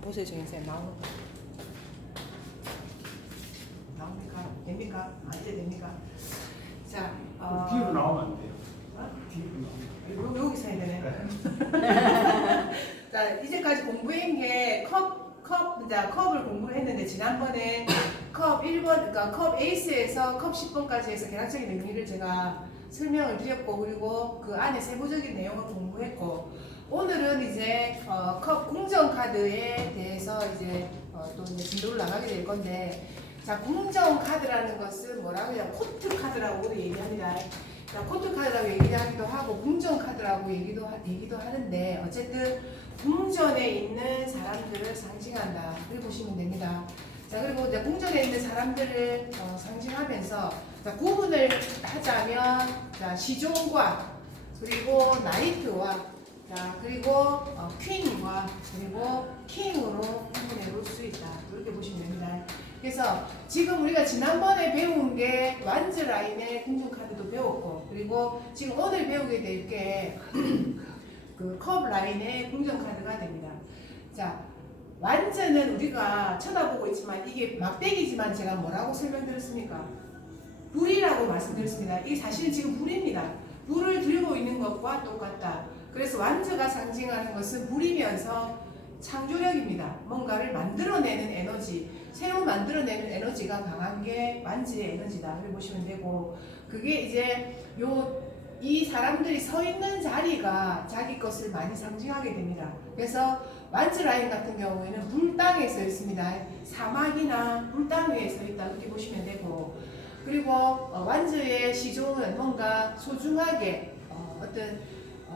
한번 보세요, 정선생 나오는 거. 나옵니까? 됩니까? 이제 됩니까? 자, 뒤로 나오면 안 돼요. 어? 뒤로 나오면. 여기서 해야 되네. 자, 이제까지 공부한 게 컵을 공부했는데 지난번에 컵 1번, 그러니까 컵 에이스에서 컵 10번까지 해서 계량적인 의미를 제가 설명을 드렸고, 그리고 그 안에 세부적인 내용을 공부했고, 오늘은 이제 컵 궁정 카드에 대해서 이제 또 이제 진도를 나가게 될 건데, 자, 궁정 카드라는 것은 뭐라고 해요? 코트 카드라고 얘기합니다. 자, 코트 카드라고 얘기하기도 하고 궁정 카드라고 얘기도 하는데, 어쨌든 궁전에 있는 사람들을 상징한다. 이렇게 보시면 됩니다. 자, 그리고 이제 궁전에 있는 사람들을 상징하면서, 자, 구분을 하자면, 자, 시종과 그리고 나이트와, 자, 그리고 퀸과 그리고 킹으로 구분해 볼 수 있다. 이렇게 보시면 됩니다. 그래서 지금 우리가 지난번에 배운 게 완즈 라인의 궁전 카드도 배웠고, 그리고 지금 오늘 배우게 될 게 그 컵 라인의 궁전 카드가 됩니다. 자, 완즈는 우리가 쳐다보고 있지만 이게 막대기지만 제가 뭐라고 설명드렸습니까? 불이라고 말씀드렸습니다. 이게 사실 지금 불입니다. 불을 들고 있는 것과 똑같다. 그래서 완즈가 상징하는 것은 불이면서 창조력입니다. 뭔가를 만들어내는 에너지, 새로 만들어내는 에너지가 강한 게 완즈의 에너지다. 이렇게 보시면 되고, 그게 이제 이 사람들이 서 있는 자리가 자기 것을 많이 상징하게 됩니다. 그래서 완즈 라인 같은 경우에는 불땅에 서 있습니다. 사막이나 불땅 위에 서 있다. 이렇게 보시면 되고, 그리고 완즈의 시종은 뭔가 소중하게 어떤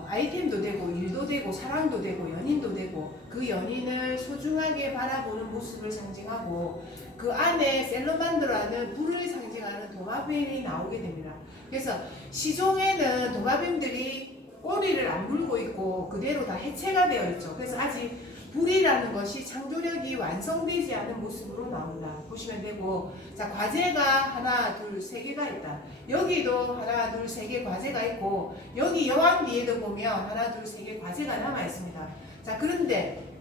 아이템도 되고 일도 되고 사랑도 되고 연인도 되고, 그 연인을 소중하게 바라보는 모습을 상징하고, 그 안에 셀러만드라는 불을 상징하는 도마뱀이 나오게 됩니다. 그래서 시종에는 도마뱀들이 꼬리를 안 물고 있고 그대로 다 해체가 되어 있죠. 그래서 아직 불이라는 것이 창조력이 완성되지 않은 모습으로 나온다. 보시면 되고, 자, 과제가 하나, 둘, 세 개가 있다. 여기도 하나, 둘, 세 개 과제가 있고, 여기 여왕 뒤에도 보면 하나, 둘, 세 개 과제가 남아 있습니다. 자, 그런데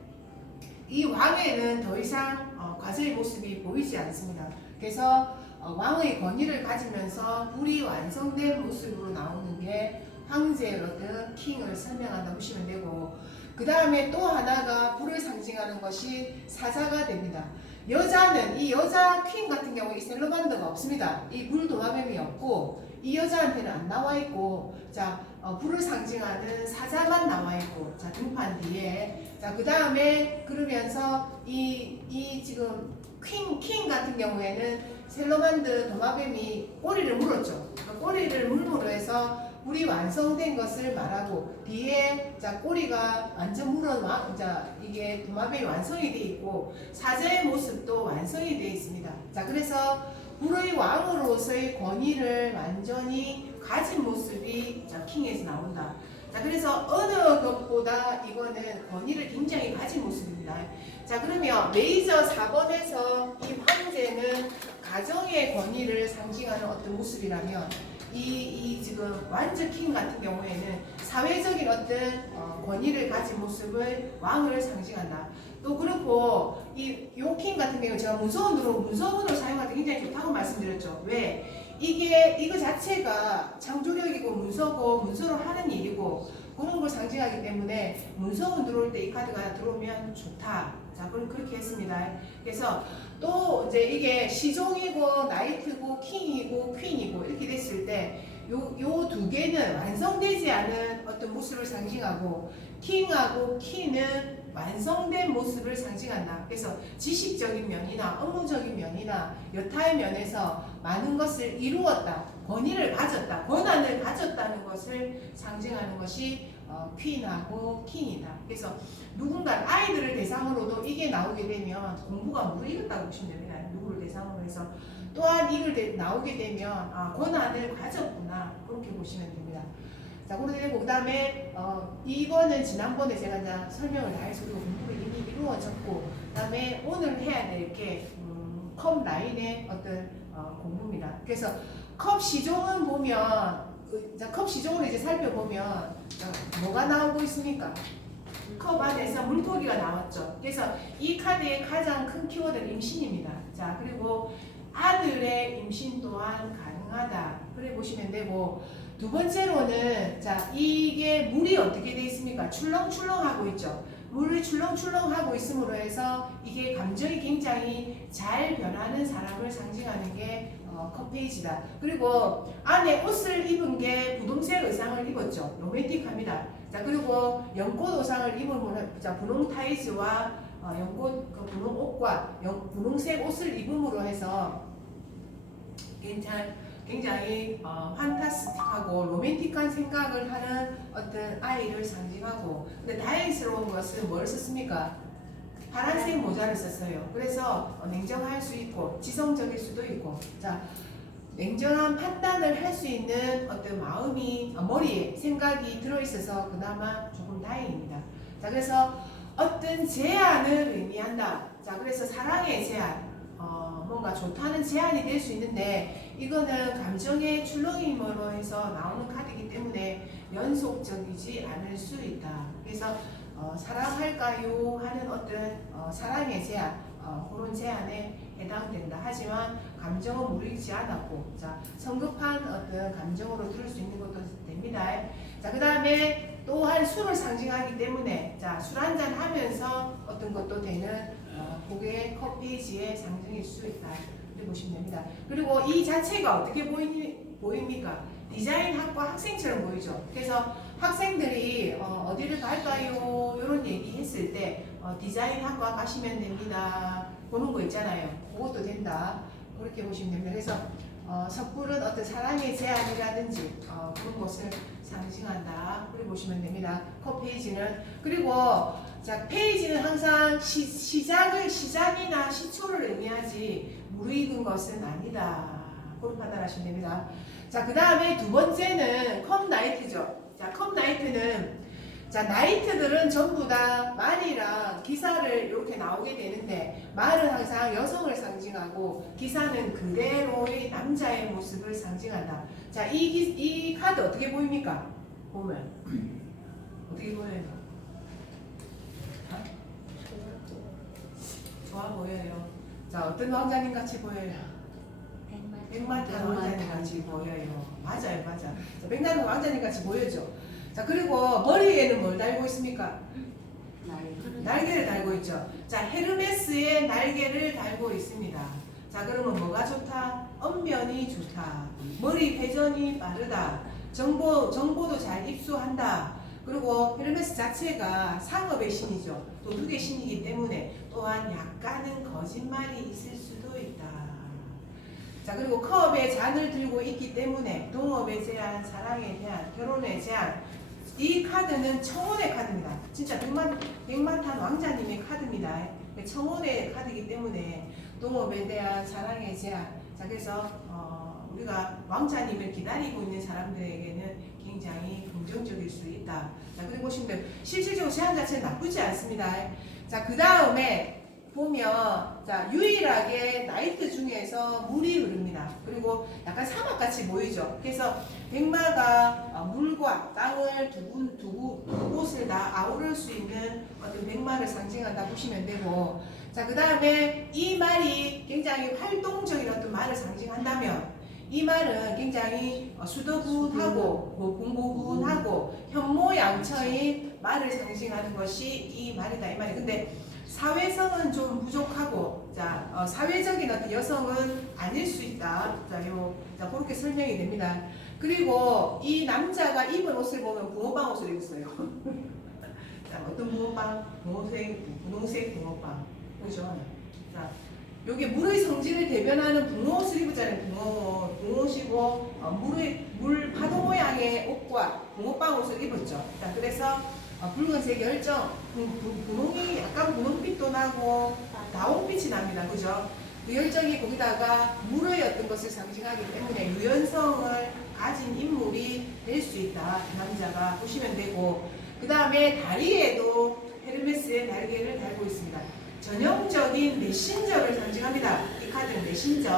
이 왕에는 더 이상 과제의 모습이 보이지 않습니다. 그래서 왕의 권위를 가지면서 불이 완성된 모습으로 나오는 게 황제로드 킹을 설명한다 보시면 되고, 그 다음에 또 하나가 불을 상징하는 것이 사자가 됩니다. 여자는 이 여자 퀸 같은 경우 이 셀러반더가 없습니다. 이 불 도마뱀이 없고 이 여자한테는 안 나와 있고, 자, 불을 상징하는 사자만 나와 있고, 자, 등판 뒤에, 자, 그 다음에 그러면서 이 지금 킹 같은 경우에는 셀러만드 도마뱀이 꼬리를 물었죠. 그러니까 꼬리를 물므로 해서 불이 완성된 것을 말하고, 뒤에 자 꼬리가 완전 자 이게 도마뱀이 완성이 되어 있고 사자의 모습도 완성이 되어 있습니다. 자, 그래서 불의 왕으로서의 권위를 완전히 가진 모습이 자 킹에서 나온다. 자, 그래서 어느 것보다 이거는 권위를 굉장히 가진 모습입니다. 자, 그러면 메이저 4번에서 이 황제는 가정의 권위를 상징하는 어떤 모습이라면, 이 지금 완즈 킹 같은 경우에는 사회적인 어떤 권위를 가진 모습을 왕을 상징한다. 또 그렇고 요 킹 같은 경우 제가 문서원으로 사용할 때 굉장히 좋다고 말씀드렸죠. 왜? 이거 자체가 창조력이고 문서로 하는 일이고 그런 걸 상징하기 때문에 문서원 들어올 때 이 카드가 들어오면 좋다. 자, 그럼 그렇게 했습니다. 그래서 또 이제 이게 시종이고 나이트고 킹이고 퀸이고 이렇게 됐을 때 요 두 개는 완성되지 않은 어떤 모습을 상징하고, 킹하고 퀸은 완성된 모습을 상징한다. 그래서 지식적인 면이나 업무적인 면이나 여타의 면에서 많은 것을 이루었다, 권위를 가졌다, 권한을 가졌다는 것을 상징하는 것이 퀸하고 킹이다. 그래서 누군가 아이들을 대상으로도 이게 나오게 되면 공부가 무르익었다고 보시면 됩니다. 누구를 대상으로 해서 또한 이걸 나오게 되면 권한을 가졌구나, 그렇게 보시면 됩니다. 자, 그 다음에 이거는 지난번에 제가 이제 설명을 다 해서 공부를 이미 이루어졌고, 그 다음에 오늘 해야 될 게 컵 라인의 어떤 공부입니다. 그래서 컵 시종은 보면 컵 시종을 이제 살펴보면 뭐가 나오고 있습니까? 컵 안에서 물고기가 나왔죠. 그래서 이 카드의 가장 큰 키워드는 임신입니다. 자, 그리고 아들의 임신 또한 가능하다. 그래 보시면 되고, 두 번째로는 자, 이게 물이 어떻게 되어 있습니까? 출렁출렁하고 있죠. 물이 출렁출렁하고 있음으로 해서 이게 감정이 굉장히 잘 변하는 사람을 상징하는 게 컵페이지다. 그리고 안에 옷을 입은 게 분홍색 의상을 입었죠. 로맨틱합니다. 자, 그리고 연꽃 의상을 입으면 자, 분홍 타이즈와 연꽃 그 분홍 옷과 분홍색 옷을 입음으로 해서 굉장히 판타스틱하고 로맨틱한 생각을 하는 어떤 아이를 상징하고, 근데 다행스러운 것은 뭘 썼습니까? 파란색 모자를 썼어요. 그래서 냉정할 수 있고 지성적일 수도 있고, 자, 냉정한 판단을 할 수 있는 어떤 마음이 머리에 생각이 들어있어서 그나마 조금 다행입니다. 자, 그래서 어떤 제안을 의미한다. 자, 그래서 사랑의 제안, 뭔가 좋다는 제안이 될 수 있는데, 이거는 감정의 출렁임으로 해서 나오는 카드이기 때문에 연속적이지 않을 수 있다. 그래서 사랑할까요? 하는 어떤 사랑의 제안, 그런 제안에 해당된다. 하지만 감정은 무르익지 않았고, 자, 성급한 어떤 감정으로 들을 수 있는 것도 됩니다. 자, 그 다음에 또한 술을 상징하기 때문에, 자, 술 한잔 하면서 어떤 것도 되는 고객의 컵페이지의 상징일 수 있다. 이렇게 보시면 됩니다. 그리고 이 자체가 어떻게 보입니까? 디자인 학과 학생처럼 보이죠. 그래서 학생들이 어디를 갈까요? 이런 얘기 했을 때 디자인 학과 가시면 됩니다. 보는 거 있잖아요. 그것도 된다. 그렇게 보시면 됩니다. 그래서 섣부른 어떤 사랑의 제안이라든지 그런 것을 상징한다. 그렇게 보시면 됩니다. 컵 페이지는. 그리고 자, 페이지는 항상 시작이나 시초를 의미하지 무르익은 것은 아니다. 그런 판단하시면 됩니다. 자, 그 다음에 두 번째는 컵 나이트죠. 자, 컵 나이트는, 자, 나이트들은 전부 다 말이랑 기사를 이렇게 나오게 되는데, 말은 항상 여성을 상징하고 기사는 그대로의 남자의 모습을 상징한다. 자, 이 카드 어떻게 보입니까? 보면 어떻게 보여요? 좋아 보여요. 자, 어떤 왕자님 같이 보여요? 백마탄 왕자님 같이 보여요. 맞아요, 맞아. 백마탄 왕자님 같이 보여죠. 자, 그리고 머리에는 뭘 달고 있습니까? 날개를 달고 있죠. 자, 헤르메스의 날개를 달고 있습니다. 자, 그러면 뭐가 좋다? 언변이 좋다. 머리 회전이 빠르다. 정보도 잘 입수한다. 그리고 헤르메스 자체가 상업의 신이죠. 도둑의 신이기 때문에 또한 약간은 거짓말이 있을 수도 있다. 자, 그리고 컵에 잔을 들고 있기 때문에 동업에 대한, 사랑에 대한, 결혼에 대한, 이 카드는 청혼의 카드입니다. 진짜 백마탄 왕자님의 카드입니다. 청혼의 카드이기 때문에 동업에 대한, 사랑에 대한, 자, 그래서 우리가 왕자님을 기다리고 있는 사람들에게는 굉장히 긍정적일 수 있다. 자, 그리고 보시면 실질적으로 제안 자체는 나쁘지 않습니다. 자, 그 다음에 보면, 자, 유일하게 나이트 중에서 물이 흐릅니다. 그리고 약간 사막같이 보이죠. 그래서 백마가 물과 땅을 두 곳을 다 아우를 수 있는 어떤 백마를 상징한다 보시면 되고, 자, 그 다음에 이 말이 굉장히 활동적인 어떤 말을 상징한다면, 이 말은 굉장히 수도분하고 공고분하고 현모양처인 말을 상징하는 것이 이 말이다, 이 말이. 근데 사회성은 좀 부족하고, 자, 사회적인 어떤 여성은 아닐 수 있다. 자, 그렇게 설명이 됩니다. 그리고 이 남자가 입은 옷을 보면 붕어빵 옷을 입었어요. 자, 어떤 붕어빵? 분홍색 붕어빵. 그죠? 자, 요게 물의 성질을 대변하는 붕어옷을 입었잖아요. 붕어옷이고, 물 파도 모양의 옷과 붕어빵 옷을 입었죠. 자, 그래서 붉은색 열정, 분홍이 약간 분홍빛도 나고 다홍빛이 납니다. 그죠? 그 열정이 거기다가 물의 어떤 것을 상징하기 때문에 유연성을 가진 인물이 될 수 있다. 남자가 보시면 되고, 그 다음에 다리에도 헤르메스의 날개를 달고 있습니다. 전형적인 메신저를 상징합니다. 이 카드는 메신저.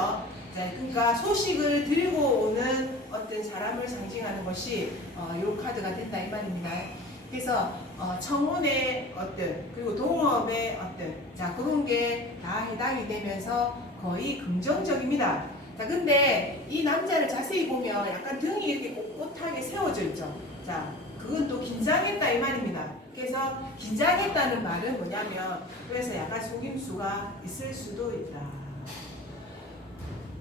자, 그러니까 소식을 들고 오는 어떤 사람을 상징하는 것이 이 카드가 된다 이 말입니다. 그래서 청운의 어떤 그리고 동업의 어떤 자 그런 게 다 해당이 되면서 거의 긍정적입니다. 자 근데 이 남자를 자세히 보면 약간 등이 이렇게 꼿꼿하게 세워져 있죠. 자 그건 또 긴장했다 이 말입니다. 그래서 긴장했다는 말은 뭐냐면 그래서 약간 속임수가 있을 수도 있다.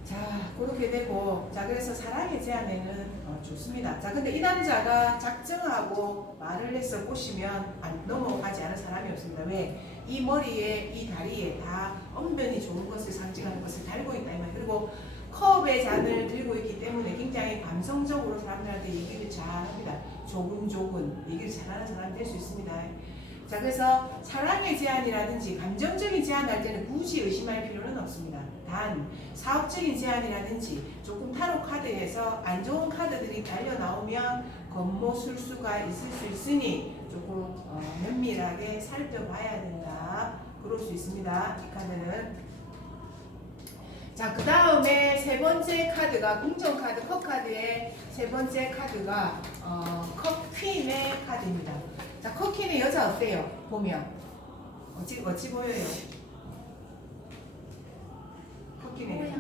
자 그렇게 되고 자 그래서 사랑의 제안에는 좋습니다. 자 근데 이 남자가 작정하고 말을 해서 보시면 넘어가지 않은 사람이 없습니다. 왜? 이 머리에 이 다리에 다 언변이 좋은 것을 상징하는 것을 달고 있다 이 말이에요. 그리고 컵의 잔을 들고 있기 때문에 굉장히 감성적으로 사람들한테 얘기를 잘합니다. 조근조근 얘기를 잘하는 사람이 될 수 있습니다. 자 그래서 사랑의 제안이라든지 감정적인 제안할 때는 굳이 의심할 필요는 없습니다. 단 사업적인 제안이라든지 조금 타로 카드에서 안 좋은 카드들이 달려 나오면 겉모술수가 있을 수 있으니 조금 면밀하게 살펴봐야 된다. 그럴 수 있습니다. 이 카드는. 자, 그 다음에 세 번째 카드가 궁정 카드, 컵 카드의 세 번째 카드가 컵 퀸의 카드입니다. 자, 컵 퀸의 여자 어때요? 보면 어찌 보여요? 컵 퀸의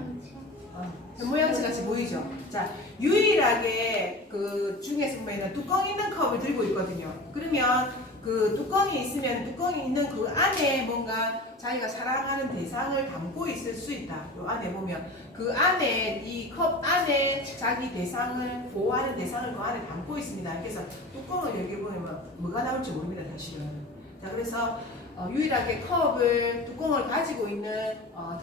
모양새 같이 보이죠? 자, 유일하게 그 중에서 보면 뚜껑 있는 컵을 들고 있거든요. 그러면 그 뚜껑이 있으면 뚜껑이 있는 그 안에 뭔가 자기가 사랑하는 대상을 담고 있을 수 있다. 요 안에 보면 그 안에 이 컵 안에 자기 대상을 보호하는 대상을 그 안에 담고 있습니다. 그래서 뚜껑을 열어보면 뭐가 나올지 모릅니다. 사실은. 자 그래서 유일하게 뚜껑을 가지고 있는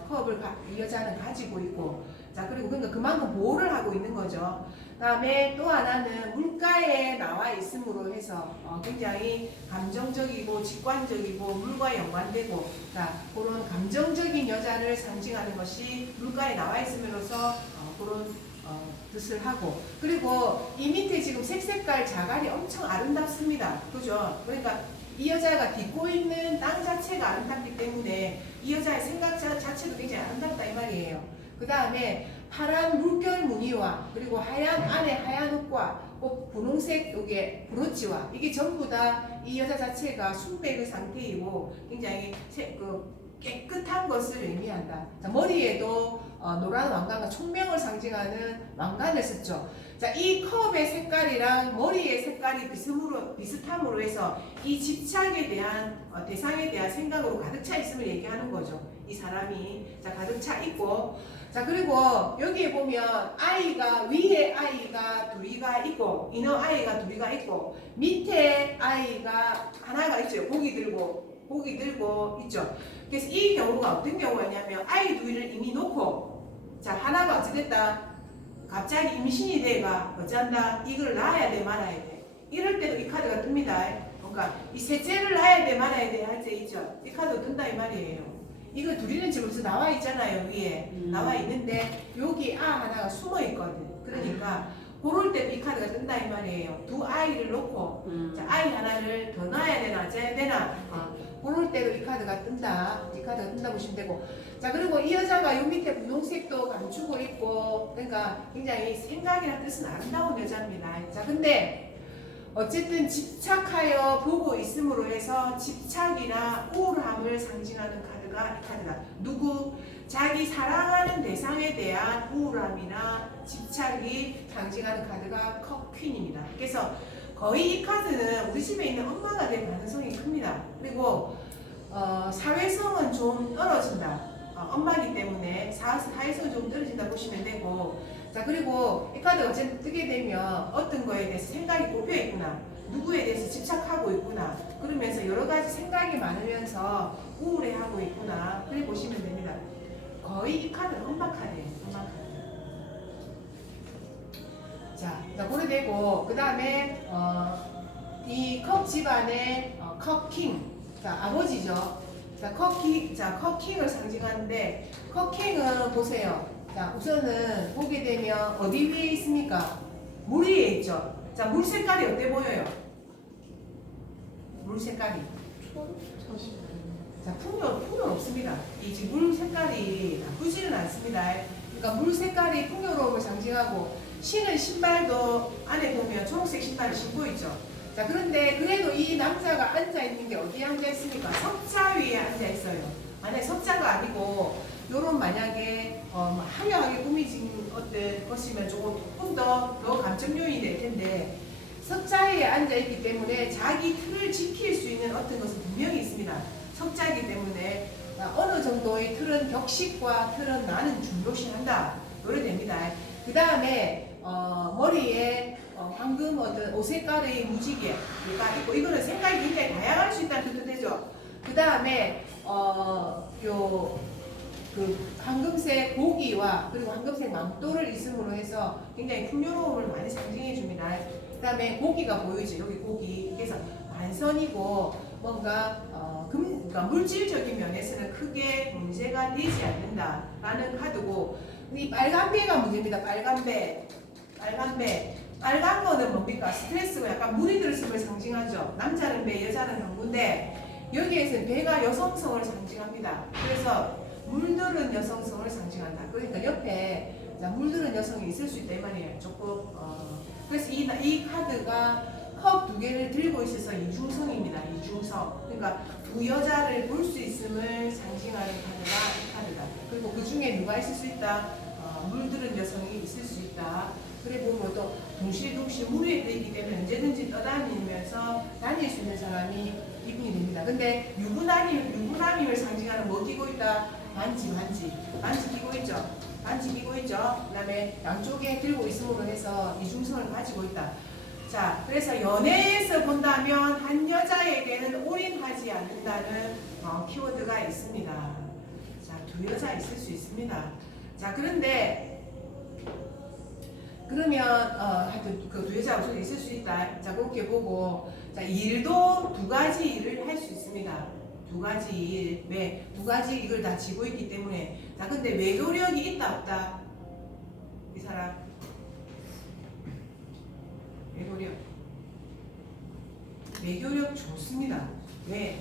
컵을 이 여자는 가지고 있고 자 그리고 그러니까 그만큼 보호를 하고 있는 거죠. 그다음에 또 하나는 물가에 나와 있음으로 해서 굉장히 감정적이고 직관적이고 물과 연관되고 자 그런 감정적인 여자를 상징하는 것이 물가에 나와 있음으로써 그런 뜻을 하고 그리고 이 밑에 지금 색깔 자갈이 엄청 아름답습니다. 그죠? 그러니까 이 여자가 딛고 있는 땅 자체가 아름답기 때문에 이 여자의 생각 자체도 굉장히 아름답다 이 말이에요. 그 다음에 파란 물결 무늬와 그리고 하얀 안에 하얀 옷과 분홍색 요게 브로치와 이게 전부 다 이 여자 자체가 순백의 상태이고 굉장히 깨끗한 것을 의미한다. 자, 머리에도 노란 왕관과 총명을 상징하는 왕관을 썼죠. 자, 이 컵의 색깔이랑 머리의 색깔이 비슷함으로 해서 이 집착에 대한 대상에 대한 생각으로 가득 차 있음을 얘기하는 거죠. 이 사람이 자 가득 차 있고 자 그리고 여기에 보면 아이가 위에 아이가 둘이가 있고 이너 아이가 둘이가 있고 밑에 아이가 하나가 있죠. 고기 들고 있죠. 그래서 이 경우가 어떤 경우냐면 아이 둘을 이미 놓고 자 하나가 어찌됐다 갑자기 임신이 돼가 어쩐다 이걸 낳아야 돼 말아야 돼 이럴 때도 이 카드가 뜹니다. 그러니까 이 셋째를 낳아야 돼 말아야 돼 할 때 있죠. 이 카드가 뜬다 이 말이에요. 이거 둘이는 지금 벌써 나와 있잖아요. 위에 나와 있는데 여기 하나가 숨어 있거든. 그러니까 그럴 때도 이 카드가 뜬다 이 말이에요. 두 아이를 놓고 자, 아이 하나를 더 낳아야 되나 째야 되나 그럴 때도 이 카드가 뜬다. 이 카드가 뜬다 보시면 되고 자 그리고 이 여자가 요 밑에 분홍색도 감추고 있고 그러니까 굉장히 생각이나 뜻은 아름다운 여자입니다. 자 근데 어쨌든 집착하여 보고 있음으로 해서 집착이나 우울함을 상징하는 카드가 이 카드다. 누구? 자기 사랑하는 대상에 대한 우울함이나 집착이 상징하는 카드가 컵 퀸입니다. 그래서 거의 이 카드는 우리 집에 있는 엄마가 될 가능성이 큽니다. 그리고 사회성은 좀 떨어진다. 엄마이기 때문에 사회성은 좀 떨어진다 보시면 되고 자 그리고 이 카드가 어쨌든 뜨게 되면 어떤 거에 대해서 생각이 꼽혀 있구나 누구에 대해서 집착하고 있구나 그러면서 여러 가지 생각이 많으면서 우울해하고 있구나 그렇게 보시면 됩니다. 거의 이 카드는 엄마 카드예요. 엄마 카드. 자 그래 되고 그 다음에 이 컵 집안의 컵킹 자 아버지죠. 자 컵킹을 상징하는데 컵킹은 보세요. 자 우선은 보게 되면 어디 위에 있습니까? 물 위에 있죠. 자 물 색깔이 어때 보여요? 물 색깔이 자 풍요 없습니다. 이 지금 물 색깔이 나쁘지는 않습니다. 그러니까 물 색깔이 풍요로움을 상징하고 신은 신발도 안에 보면 초록색 신발을 신고 있죠. 자, 그런데 그래도 이 남자가 앉아 있는 게 어디에 앉아 있습니까? 석자 위에 앉아 있어요. 만약에 석자가 아니고 요런 만약에 화려하게 꾸미진 어떤 것이면 조금 더 감점 요인이 될 텐데 석자에 앉아 있기 때문에 자기 틀을 지킬 수 있는 어떤 것은 분명히 있습니다. 석자이기 때문에 어느 정도의 틀은 격식과 틀은 나는 중요시한다. 요래 됩니다. 그 다음에 머리에 황금 어떤 오색깔의 무지개가 있고 이거는 색깔이 굉장히 다양할 수 있다는 뜻도 되죠. 그 다음에 그 황금색 고기와 그리고 황금색 망토를 있음으로 해서 굉장히 풍요로움을 많이 상징해 줍니다. 그 다음에 고기가 보이죠. 여기 고기. 그래서 만선이고 뭔가 그러니까 물질적인 면에서는 크게 문제가 되지 않는다라는 카드고 이 빨간 배가 문제입니다. 빨간 배. 빨간 거는 뭡니까? 스트레스고 약간 물이 들었음을 상징하죠. 남자는 배, 여자는 항구인데 여기에서는 배가 여성성을 상징합니다. 그래서 물들은 여성성을 상징한다. 그러니까 옆에 물들은 여성이 있을 수 있다 이 말이에요. 조금 그래서 이 카드가 컵 두 개를 들고 있어서 이중성입니다. 이중성. 그러니까 두 여자를 볼 수 있음을 상징하는 카드가 이 카드다. 그리고 그 중에 누가 있을 수 있다? 물들은 여성이 있을 수 있다. 그래 보면 또 동시에 물 위에 떠있기 때문에 언제든지 떠다니면서 다닐 수 있는 사람이 이분이 됩니다. 근데 유부남임을 상징하는 뭐 끼고 있다? 반지 끼고 있죠. 반지 끼고 있죠. 그 다음에 양쪽에 들고 있음으로 해서 이중성을 가지고 있다. 자, 그래서 연애에서 본다면 한 여자에게는 올인하지 않는다는 키워드가 있습니다. 자, 두 여자 있을 수 있습니다. 자, 그런데 그러면 하여튼 그 두 여자 없어도 있을 수 있다. 자, 그렇게 보고 자, 일도 두 가지 일을 할 수 있습니다. 두 가지 일. 왜? 두 가지 이걸 다 지고 있기 때문에. 자, 근데 외교력이 있다 없다? 이 사람 외교력 좋습니다. 왜?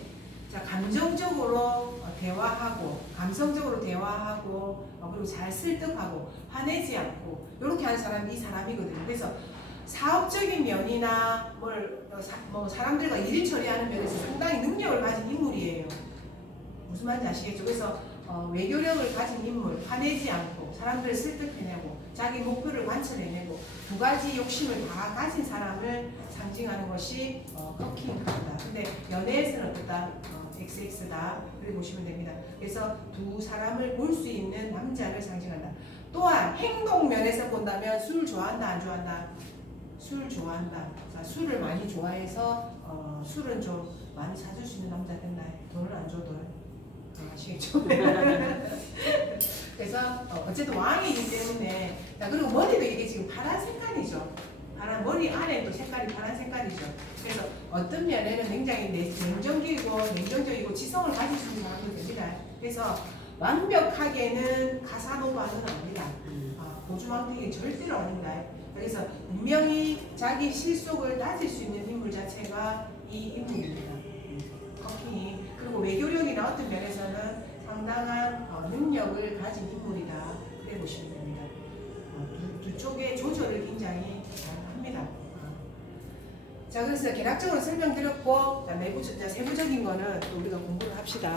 자, 감정적으로 대화하고 감성적으로 대화하고 그리고 잘 설득하고 화내지 않고 이렇게 하는 사람이 이 사람이거든요. 그래서 사업적인 면이나 뭐 사람들과 일 처리하는 면에서 상당히 능력을 가진 인물이에요. 무슨 말인지 아시겠죠? 그래서 외교력을 가진 인물, 화내지 않고 사람들을 설득해내고 자기 목표를 관철해내고 두 가지 욕심을 다 가진 사람을 상징하는 것이 커킹 카드다. 근데 연애에서는 어떻다? XX다. 그렇게 보시면 됩니다. 그래서 두 사람을 볼 수 있는 남자를 상징한다. 또한 행동 면에서 본다면 술 좋아한다, 안 좋아한다? 술 좋아한다. 자, 술을 많이 좋아해서 술은 좀 많이 사줄 수 있는 남자 된다. 돈을 안 줘도 아시겠죠? 그래서 어쨌든 왕이기 때문에 자, 그리고 머리도 이게 지금 파란 색깔이죠. 머리 안에 또 색깔이 파란 색깔이죠. 그래서 어떤 면에는 굉장히 냉정적이고 지성을 가질 수 있는 사람도 됩니다. 그래서 완벽하게는 가사노바는 아니다. 고주망태기 절대로 아닙니다. 그래서 분명히 자기 실속을 따질 수 있는 인물 자체가 이 인물입니다. 커킹이. 그리고 외교력이나 어떤 면에서는 상당한 능력을 가진 인물이다. 그래 보시면 됩니다. 두 쪽의 조절을 굉장히 잘 합니다. 자, 그래서 개략적으로 설명드렸고, 세부적인 거는 또 우리가 공부를 합시다.